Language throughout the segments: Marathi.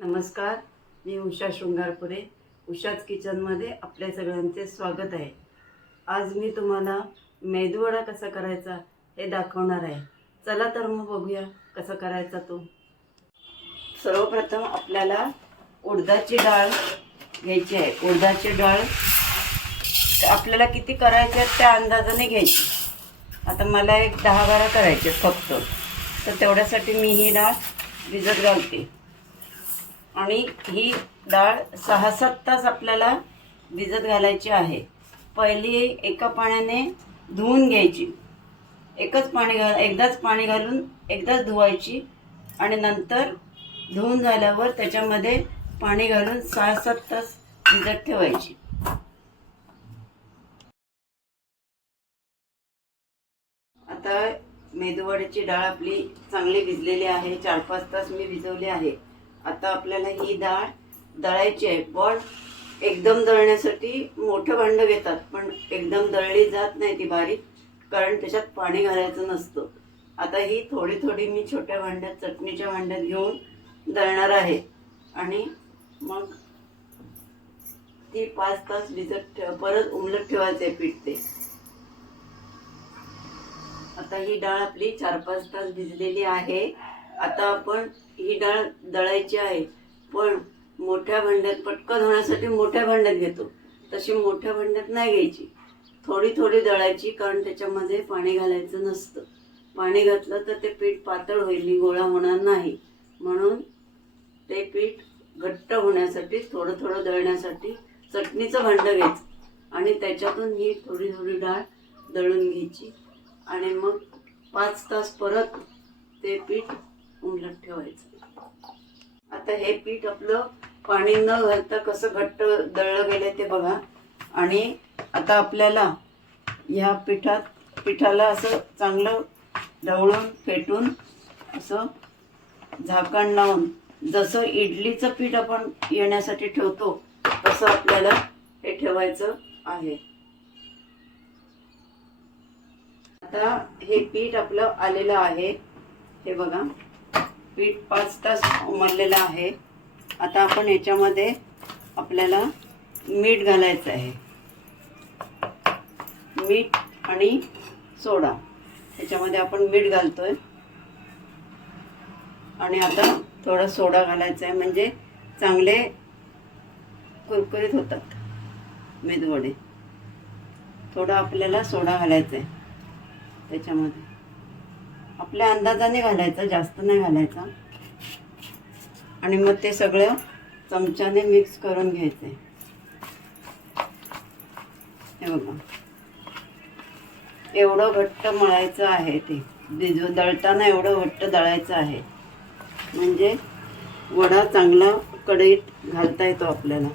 नमस्कार, मी उषा शृंगारपुरे. उषाच किचनमध्ये आपल्या सगळ्यांचे स्वागत आहे. आज मी तुम्हाला मेदूवडा कसा करायचा हे दाखवणार आहे. चला तर मग बघूया कसा करायचा तो. सर्वप्रथम आपल्याला उडदाची डाळ घ्यायची आहे. उडदाची डाळ आपल्याला किती करायची आहे त्या अंदाजाने घ्यायची. आता मला एक 10-12 करायचे फक्त, तर तेवढ्यासाठी मी ही डाळ भिजत घालते. आणि ही डाळ 6-7 तास आपल्याला भिजत घालायची आहे. पहिली एका पाण्याने धुवून घ्यायची. एकदाच पाणी घालून एकदाच धुवायची आणि नंतर धुवून झाल्यावर त्याच्यामध्ये पाणी घालून 6-7 तास भिजत ठेवायची. आता मेदूवड्याची डाळ आपली चांगली भिजलेली आहे. 4-5 तास मी भिजवली आहे. आता आपल्याला ही डाळ दळायची आहे. पण एकदम दळण्यासाठी मोठं भांडं घेतात, पण एकदम दळली जात नाही ती बारीक, कारण त्याच्यात पाणी घालायचं नसतं. आता ही थोडी थोडी मी छोट्या भांड्यात, चटणीच्या भांड्यात घेऊन दळणार आहे. आणि मग ती 5 तास परत उमलत ठेवायचं आहे पीठ ते. आता ही डाळ आपली 4-5 तास भिजलेली आहे. आता आपण ही डाळ दळायची आहे, पण मोठ्या भांड्यात पटकन होण्यासाठी मोठ्या भांड्यात घेतो, तशी मोठ्या भांड्यात नाही घ्यायची. थोडी थोडी दळायची, कारण त्याच्यामध्ये पाणी घालायचं नसतं. पाणी घातलं तर ते पीठ पातळ होईल, गोळा होणार नाही. म्हणून ते पीठ घट्ट होण्यासाठी थोडं थोडं दळण्यासाठी चटणीचं भांडं घ्यायचं आणि त्याच्यातून ही थोडी थोडी डाळ दळून घ्यायची. आणि मग 5 तास परत ते पीठ उमलत ठेवायचं. आता हे पीठ आपलं पाणी न घालता कसं घट्ट दळलं गेलं ते बघा. आणि आता आपल्याला ह्या पिठाला असं चांगलं ढवळून फेटून असं झाकण लावून, जसं इडलीचं पीठ आपण येण्यासाठी ठेवतो तसं आपल्याला हे ठेवायचं आहे. आता हे पीठ आपलं आलेलं आहे. हे बघा, पीठ 5 तास उमललेलं आहे. आता आपण याच्यामध्ये आपल्याला मीठ घालायचं आहे. मीठ आणि सोडा, याच्यामध्ये आपण मीठ घालतोय. आणि आता थोडा सोडा घालायचा आहे, म्हणजे चांगले कुरकुरीत होतात मेदूवडे. थोडा आपल्याला सोडा घालायचा आहे त्याच्यामध्ये. आपल्या अंदाजाने घालायचं, जास्त नाही घालायचा. आणि मग ते सगळं चमच्याने मिक्स करून घ्यायचं. हे बघा, एवढं घट्ट मळायचं आहे. ते दळताना एवढं घट्ट दळायचं आहे, म्हणजे वडा चांगला कढईत घालता येतो आपल्याला.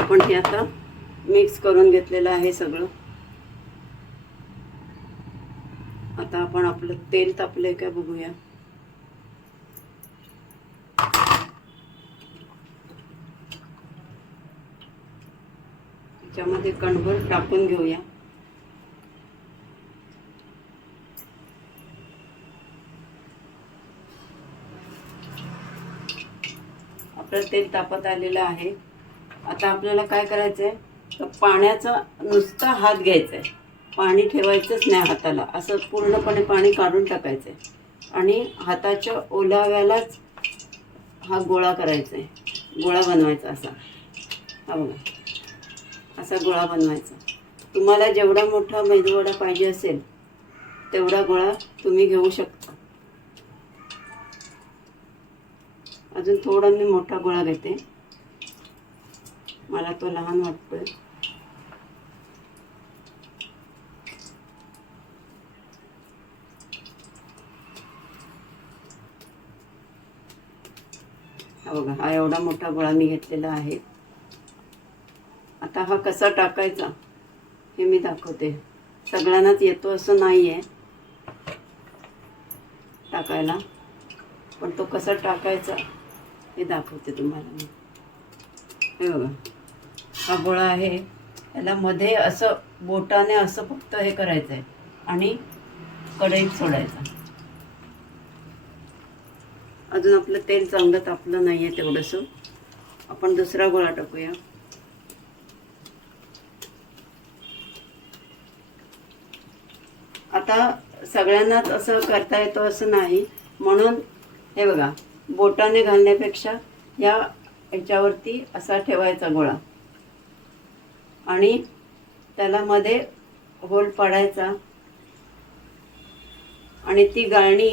आपण हे आता मिक्स करून घेतलेलं आहे सगळं. आता आपण आपलं तेल तापलंय का बघूया. त्याच्यामध्ये कणभर टाकून घेऊया. आपलं तेल तापत आलेलं आहे. आता आपल्याला काय करायचं आहे, तर पाण्याचा नुसता हात घ्यायचा आहे. पाणी ठेवायचंच नाही हाताला, असं पूर्णपणे पाणी काढून टाकायचं आहे. आणि हाताच्या ओलाव्यालाच हा गोळा करायचा आहे, गोळा बनवायचा असा. हा बघा, असा गोळा बनवायचा. तुम्हाला जेवढा मोठा मेदूवडा पाहिजे असेल तेवढा गोळा तुम्ही घेऊ शकता. अजून थोडा मी मोठा गोळा घेते, मला तो लहान वाटतोय. हा बघा, हा एवढा मोठा गोळा मी घेतलेला आहे. आता हा कसा टाकायचा हे मी दाखवते. सगळ्यांनाच येतो असं नाही आहे. टाकायला, पण तो कसा टाकायचा हे दाखवते तुम्हाला मी. हे बघा, हा गोळा आहे, त्याला मध्ये असं बोटाने असं फक्त हे करायचं आहे आणि कढईत सोडायचं. अजून आपलं तेल चांगलं तापलं नाही आहे तेवढंसं, आपण दुसरा गोळा टाकूया. आता सगळ्यांनाच असं करता येतं असं नाही, म्हणून हे बघा, बोटाने घालण्यापेक्षा या ह्याच्यावरती असा ठेवायचा गोळा आणि त्याला मध्ये होल पाडायचा आणि ती गाळणी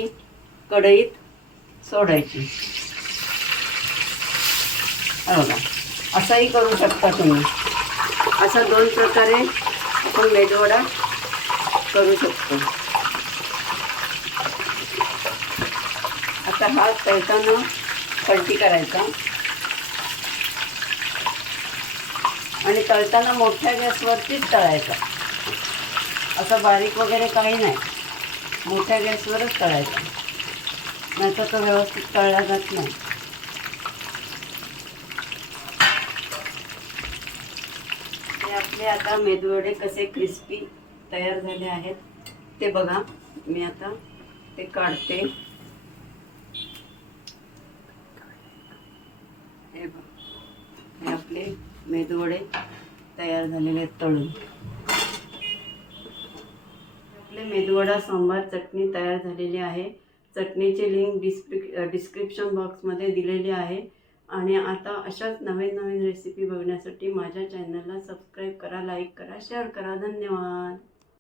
कढईत सोडायची. बघा, असाही करू शकता तुम्ही. असा 2 प्रकारे आपण मेदूवडा करू शकतो. आता हा तळताना पलटी करायचा आणि तळताना मोठ्या गॅसवरतीच तळायचा, असं बारीक वगैरे काही नाही, मोठ्या गॅसवरच तळायचा, नाहीतर तो व्यवस्थित तळला जात नाही. हे आपले आता मेदूवडे कसे क्रिस्पी तयार झाले आहेत ते बघा. मी आता ते काढते. हे बघा, हे आपले मेदूवडे तयार झालेले आहेत तळून. आपले मेदूवडा सांबार चटणी तयार झालेली आहे. चटणीची लिंक डिस्क्रिप्शन बॉक्समध्ये दिलेली आहे. आणि आता अशाच नवीन नवीन रेसिपी बघण्यासाठी माझ्या चॅनलला सबस्क्राईब करा, लाईक करा, शेअर करा. धन्यवाद.